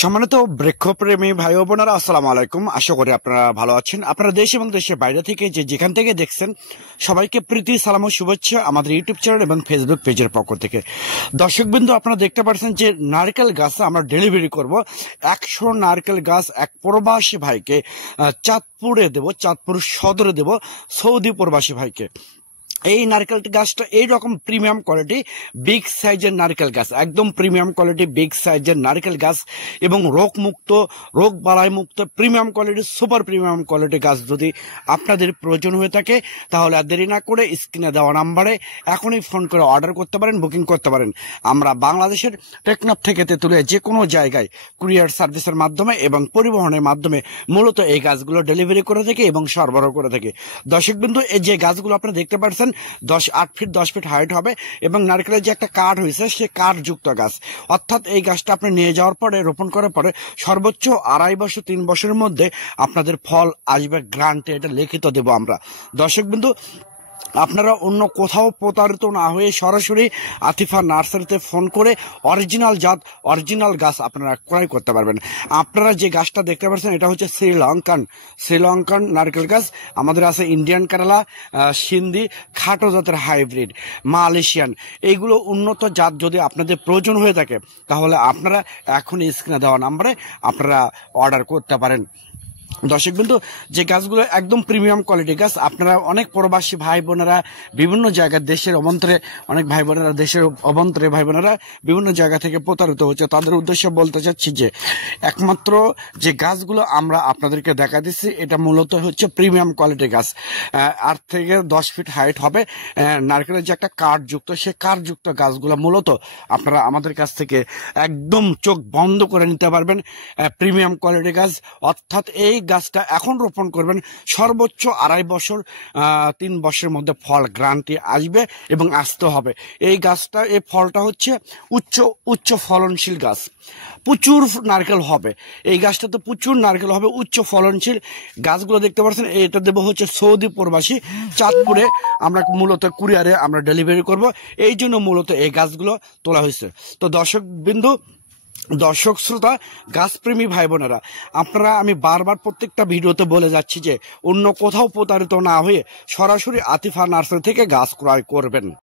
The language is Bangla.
সম্মানিত বৃক্ষপ্রেমী ভাই ও বোনেরা, আসসালামু আলাইকুম। আশা করি আপনারা ভালো আছেন। আপনারা দেশ এবং দেশের বাইরে থেকে যেখান থেকে দেখছেন সবাইকে প্রীতি সালাম ও শুভেচ্ছা আমাদের ইউটিউব চ্যানেল এবং ফেসবুক পেজের পক্ষ থেকে। দর্শকবৃন্দ, আপনারা দেখতে পাচ্ছেন যে নারকেল গাছ আমরা ডেলিভারি করব 100 নারকেল গাছ এক প্রবাসী ভাইকে চাঁদপুরে দেব, চাঁদপুর সদরে দেব সৌদি প্রবাসী ভাইকে। এই নারকেল গাছটা এইরকম প্রিমিয়াম কোয়ালিটি বিগ সাইজের নারকেল গাছ, একদম প্রিমিয়াম কোয়ালিটি বিগ সাইজের নারকেল গাছ এবং রোগ বালাই মুক্ত premium quality super premium quality গাছ যদি আপনাদের প্রয়োজন হয়ে থাকে তাহলে আর দেরি না করে স্ক্রিনে দেওয়া নাম্বারে এখনই ফোন করে অর্ডার করতে পারেন, বুকিং করতে পারেন। আমরা বাংলাদেশের টেকনাফ থেকে তেঁতুলিয়া যে কোনো জায়গায় কুরিয়ার সার্ভিসের মাধ্যমে এবং পরিবহনের মাধ্যমে মূলত এই গাছগুলো ডেলিভারি করে থাকি এবং সরবরাহ করে থাকি। দর্শকবৃন্দ, এই যে গাছগুলো আপনারা দেখতে পাচ্ছেন 8 ফিট 10 ফিট হাইট হবে এবং নারকেলের যে একটা কাঠ হয়েছে সে কাঠযুক্ত গাছ, অর্থাৎ এই গাছটা আপনি নিয়ে যাওয়ার পরে রোপণ করার পরে সর্বোচ্চ 2.5 বছর 3 বছরের মধ্যে আপনাদের ফল আসবে, গ্রান্টে এটা লিখিত দেব আমরা। দর্শকবৃন্দ, আপনারা অন্য কোথাও প্রতারিত না হয়ে সরাসরি আতিফা নার্সারিতে ফোন করে অরিজিনাল জাত অরিজিনাল গাছ আপনারা ক্রয় করতে পারবেন। আপনারা যে গাছটা দেখতে পাচ্ছেন এটা হচ্ছে শ্রীলঙ্কান নারকেল গাছ। আমাদের আছে ইন্ডিয়ান কেরালা, সিন্ধি, খাটো জাতের হাইব্রিড, মালয়েশিয়ান। এইগুলো উন্নত জাত যদি আপনাদের প্রয়োজন হয়ে থাকে তাহলে আপনারা এখন স্ক্রিনে দেওয়া নাম্বারে আপনারা অর্ডার করতে পারেন। দর্শকবৃন্দ, যে গাছগুলো একদম প্রিমিয়াম কোয়ালিটি গাছ, আপনারা অনেক প্রবাসী ভাই বোনেরা বিভিন্ন জায়গায় দেশের অভ্যন্তরে অনেক ভাই বোনেরা দেশের অভ্যন্তরে ভাই বোনেরা বিভিন্ন জায়গা থেকে প্রতারিত হচ্ছে, তাদের উদ্দেশ্যে বলতে চাচ্ছি যে একমাত্র যে গাছগুলো আমরা আপনাদেরকে দেখা দিচ্ছি এটা মূলত হচ্ছে প্রিমিয়াম কোয়ালিটি গাছ। 8 থেকে 10 ফিট হাইট হবে। নারকেলের যে একটা কাঠযুক্ত সে কাঠযুক্ত গাছগুলো মূলত আপনারা আমাদের কাছ থেকে একদম চোখ বন্ধ করে নিতে পারবেন। প্রিমিয়াম কোয়ালিটি গাছ, অর্থাৎ এই গাছটা এখন রোপণ করবেন সর্বোচ্চ 2.5 বছর 3 বছরের মধ্যে ফল গ্রান্টি আসবে এবং আসতে হবে। এই গাছটা এই ফলটা হচ্ছে উচ্চ ফলনশীল গাছ, প্রচুর নারকেল হবে এই গাছটাতে, প্রচুর নারকেল হবে, উচ্চ ফলনশীল গাছগুলো দেখতে পাচ্ছেন। এটা দেবো হচ্ছে সৌদি প্রবাসী চাঁদপুরে, আমরা মূলত কুরিয়ারে আমরা ডেলিভারি করব, এই জন্য মূলত এই গাছগুলো তোলা হয়েছে। তো দর্শক শ্রোতা, গাছপ্রেমী ভাই বোনেরা, আপনারা আমি বারবার প্রত্যেকটা ভিডিওতে বলে যাচ্ছি যে অন্য কোথাও প্রতারিত না হয়ে সরাসরি আতিফা নার্সারি থেকে গাছ ক্রয় করবেন।